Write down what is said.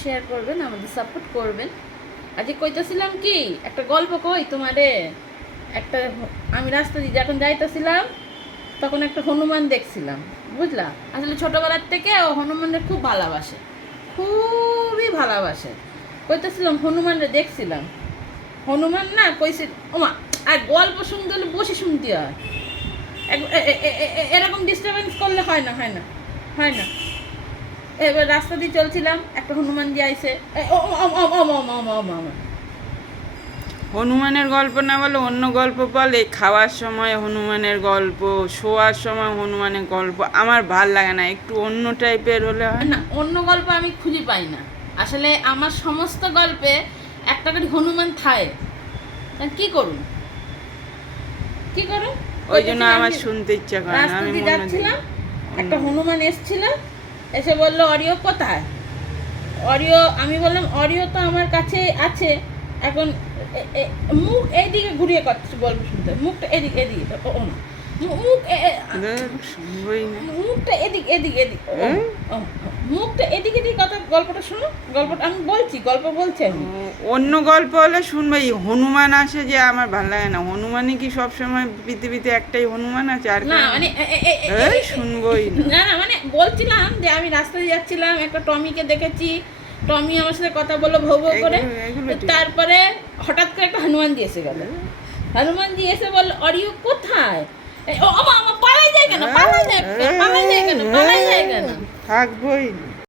Share করবেন, আমাদের support করবেন। আজকে কইতেছিলাম কি একটা গল্প কই তোমারে। একটা আমি রাস্তা দিয়ে যখন যাইতেছিলাম তখন একটা হনুমান দেখছিলাম, বুঝলা। আসলে ছোটবেলার থেকে ও হনুমানের খুব ভালোবাসে, খুবই ভালোবাসে। কইতেছিলাম হনুমানরে দেখছিলাম, হনুমান না কইছে ওমা। আর গল্প শুনতে হলে বসে শুনতে হয়, এরকম ডিস্টারবেন্স করলে হয় না, হয় না, হয় না। এবার রাস্তা দিয়ে চলছিলাম, একটা হনুমান দিয়ে আইসে হনুমানের গল্প না বলে অন্য গল্প বলে। খাওয়ার সময় হনুমানের গল্প, শোয়ার সময় হনুমানের গল্প আমার ভাল লাগে না, একটু অন্য টাইপের হলে হয় না। অন্য গল্প আমি খুঁজে পাই না। আসলে আমার সমস্ত গল্পে একটা করে হনুমান থায়। কি করুন, কি করুন। ওই জন্য আমার শুনতে ইচ্ছা করে না। রাস্তা আমি দিয়ে মনে যাচ্ছিলাম, একটা হনুমান এসছিল, এসে বললো অরিও কোথায়। অরিও, আমি বললাম অরিও তো আমার কাছে আছে। এখন মুখ এইদিকে ঘুরিয়ে কথা বলবো শুনতে, মুখটা এদিকে এদিকে ও না, মুখ শুনবই না। মুখটা এদিকে এদিকে এদিকে মুখটা এদিকে এদিকে কথা। গল্পটা শোনো, গল্পটা আমি বলছি, গল্প বলছি আমি। অন্য গল্প হলে শুনবে। হনুমান আসে যে আমার ভালো লাগে না। হনুমানই কি সবসময় পৃথিবীতে একটাই হনুমান আছে? আর না মানে শুনবই না। না না মানে বলছিলাম যে আমি রাস্তা দিয়ে যাচ্ছিলাম, একটা টমিকে দেখেছি, টমি আমার সাথে কথা বললো ভৌ ভৌ করে। তারপরে হঠাৎ করে একটা হনুমানজি এসে গেল, হনুমানজি এসে বললো অরিও কোথায়। ও আমার পালাই যায় কেন, পালাই যায় কেন, পালাই যায় কেন, পালাই যায় কেন। থাকবই না।